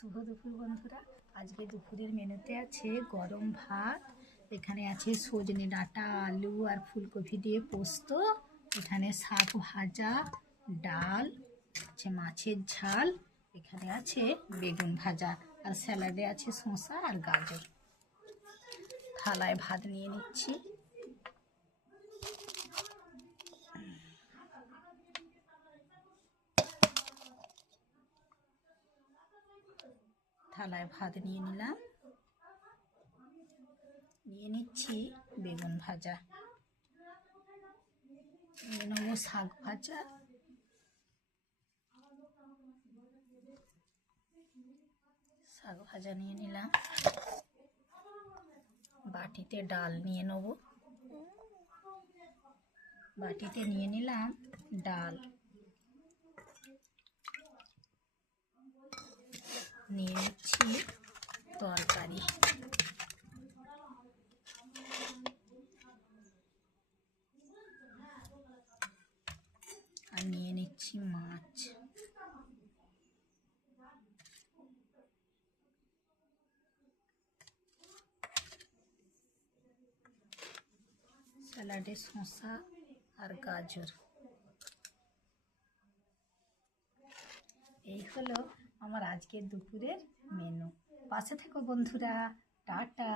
শুভ দুপুর বন্ধুরা। আজকে দুপুরের মেনুতে আছে গরম ভাত, এখানে আছে সজনে ডাঁটা, আলু আর ফুলকপি দিয়ে পোস্ত, এখানে শাক ভাজা, ডাল আছে, মাছের ঝাল, এখানে আছে বেগুন ভাজা, আর স্যালাডে আছে শসা আর গাজর। থালায় ভাত নিয়ে নিচ্ছি। থালায় ভাত নিয়ে নিলাম, নিয়ে নিচ্ছি বেগুন ভাজা, নিয়ে নেবো শাক ভাজা, শাক ভাজা নিয়ে নিলাম। বাটিতে ডাল নিয়ে নেব, বাটিতে নিয়ে নিলাম ডাল, নিয়ে নিচ্ছি তরকারি, আর নিয়ে নিচ্ছি মাছ। স্যালাডে শসা আর গাজর। এই হলো আমার আজকের দুপুরের মেনু। পাশে থেকো বন্ধুরা, টাটা।